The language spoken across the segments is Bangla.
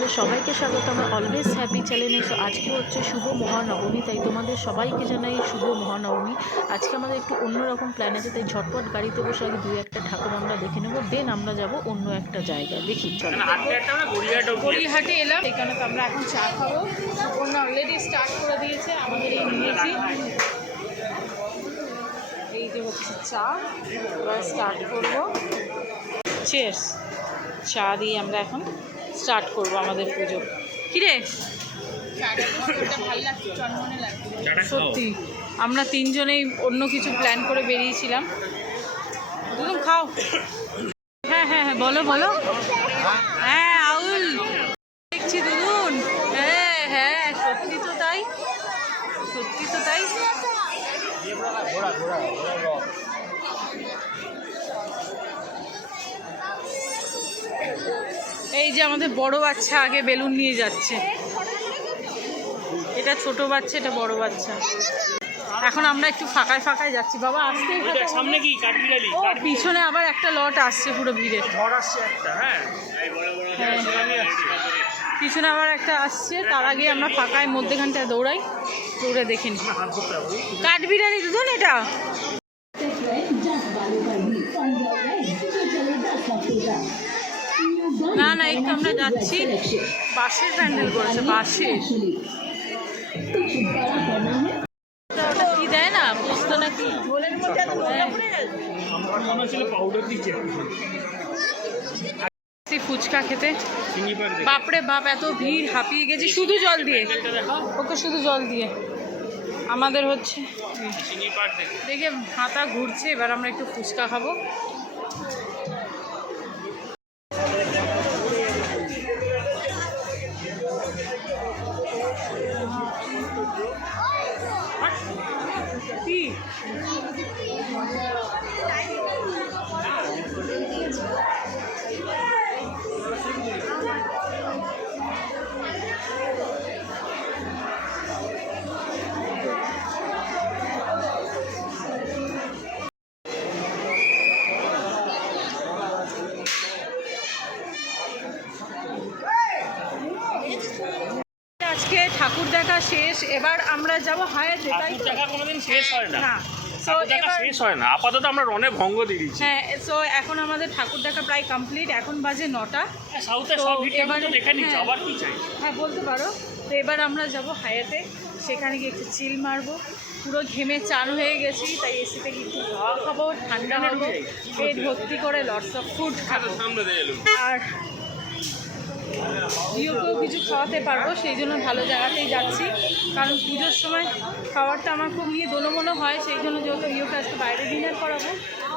তোমাদের সবাইকে স্বাগত। আমার অলওয়েজ হ্যাপি চ্যানেলে তো আজকে হচ্ছে শুভ মহানবমী তাই তোমাদের সবাইকে জানাই শুভ মহানবমী। আজকে আমাদের একটু অন্যরকম প্ল্যান আছে তাই ঝটপট গাড়িতে বসে আগে দুই একটা ঠাকুর আমরা দেখে নেব দেন আমরা যাব অন্য একটা জায়গায়। দেখি চলো। গড়িয়াহাটে এলাম এখানে তো আমরা এখন চা খাব। সুপর্ণা অলরেডি স্টার্ট করে দিয়েছে আমাদের এই নিয়েছি। এই যে হচ্ছে চা এবার স্টার্ট করব। চেয়ার্স চা দিয়ে আমরা এখন স্টার্ট করব আমাদের পুজো। কিরে? সত্যি আমরা তিনজনেই অন্য কিছু প্ল্যান করে বেরিয়েছিলাম। খাও। হ্যাঁ হ্যাঁ হ্যাঁ বলো বলো। হ্যাঁ আউল। দেখছি দুদুন হ্যাঁ হ্যাঁ সত্যি তো তাই। সত্যি তো তাই। এই যে আমাদের বড় বাচ্চা আগে বেলুন নিয়ে যাচ্ছে। এটা ছোট বাচ্চা এটা বড় বাচ্চা। এখন আমরা একটু ফাঁকায় ফাঁকায় যাচ্ছি। বাবা আসতে সামনে কি? কাঠবিড়ালি পিছনে আবার একটা লট আসছে পুরো ভিড়ে। ঝড় আসছে একটা হ্যাঁ। হ্যাঁ। পিছনে আবার একটা আসছে। তার আগে আমরা ফাঁকায় মধ্যেখানটায় দৌড়াই। দৌড়ে দেখিনি কাঠবিড়ালি দুধন এটা? না না তো আমরা যাচ্ছি। বাসের প্যান্ডেল করেছে কি দেয় না? পোস্ত নাকি ফুচকা খেতে। বাপরে বাপ, এত ভিড়, হাঁপিয়ে গেছি। শুধু জল দিয়ে। ওকে শুধু জল দিয়ে। আমাদের হচ্ছে। দেখে হাতা ঘুরছে, এবার আমরা একটু ফুচকা খাব। কি আজকে ঠাকুর দেখা শেষ এবার আমরা যাব হায়াতে তাই তো? দেখা কোনোদিন শেষ হয় না। এবার শেষ হয় না। আপাতত আমরা রনে ভঙ্গ দিয়ে দিচ্ছি। হ্যাঁ সো এখন আমাদের ঠাকুর দেখা প্রায় কমপ্লিট এখন বাজে নটা। সাউথে তো সব ভিডিও দেখে নিচ্ছি হ্যাঁ। আবার কি চাই হ্যাঁ বলতে পারো। তো এবার আমরা যাব হায়াতে। সেখানে গিয়ে একটু চিল মারবো। পুরো ঘেমে চান হয়ে গেছি তাই এসিতে গিয়ে একটু হাওয়া খাব ঠান্ডা হব। পেট ভর্তি করে লটস অফ ফুড খাব। আর জিওকেও কিছু খাওয়াতে পারব সেই জন্য ভালো জায়গাতেই যাচ্ছি। কারণ পুজোর সময় খাওয়ারটা আমার খুব নিয়ে দোলমনো হয় সেই জন্য যেহেতু ইয়োকে আজকে বাইরে ডিনার করাবো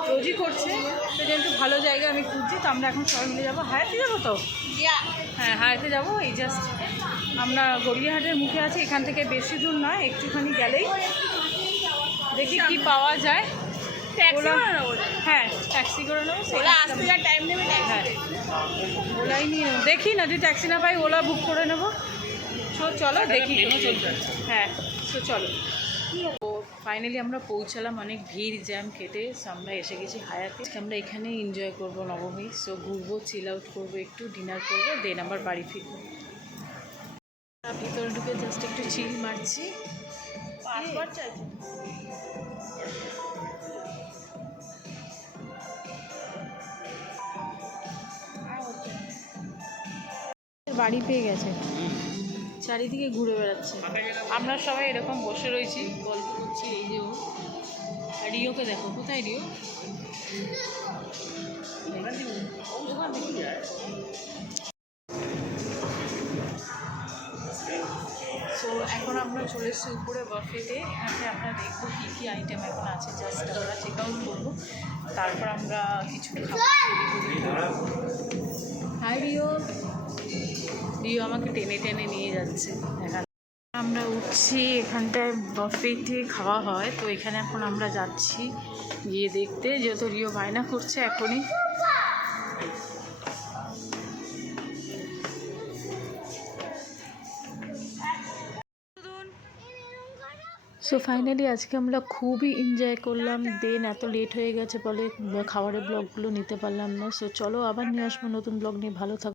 রোজই করছে। সেই জন্য একটু ভালো জায়গা আমি খুঁজছি তো আমরা এখন সবাই মিলে যাব। হায়াতে যাব তো? হ্যাঁ হায়াতে যাব এই জাস্ট আমরা গড়িয়াহাটের মুখে আছি এখান থেকে বেশি দূর নয় একটুখানি গেলেই। দেখি কি পাওয়া যায়। হ্যাঁ। ট্যাক্সি করে নেব ওলা আসতে যা টাইম নেবে হ্যাঁ। ওলাই নিয়ে দেখি না যদি ট্যাক্সি না পাই ওলা বুক করে নেব। চলো দেখি। হ্যাঁ তো চলো। ফাইনালি আমরা পৌঁছালাম অনেক ভিড় জ্যাম কেটে আমরা এসে গেছি হায়াতে। আমরা এখানে এনজয় করব নবমী। সো ঘুরবো চিল আউট করব একটু ডিনার করব দেন আবার বাড়ি ফিরবো। ভিতরে ঢুকে জাস্ট একটু চিল মারছি। বাড়ি পেয়ে গেছে। চারিদিকে ঘুরে বেড়াচ্ছে। আমরা সবাই এরকম বসে রয়েছি গল্প করছি এই যে ও। রিওকে দেখো কোথায় রিও? সো এখন আমরা চলে এসেছি উপরে বাফেতে এখানে আমরা দেখব কী কী আইটেম এখন আছে জাস্ট আমরা চেক আউট করব। তারপর আমরা কিছু খাব। হাই রিও আমাকে টেনে টেনে নিয়ে যাচ্ছে। এখানে আমরা উঠছি, এখানটায় বফেতে খাওয়া হয়, তো এখানে এখন আমরা যাচ্ছি গিয়ে দেখতে। যেহেতু রিও বায়না করছে এখনই। সো ফাইনালি আজকে আমরা খুবই এনজয় করলাম। দেন এত লেট হয়ে গেছে বলে খাবারের ব্লগগুলো নিতে পারলাম না। সো চলো আবার নিয়ে আসব নতুন ব্লগ নিয়ে। ভালো থাকো।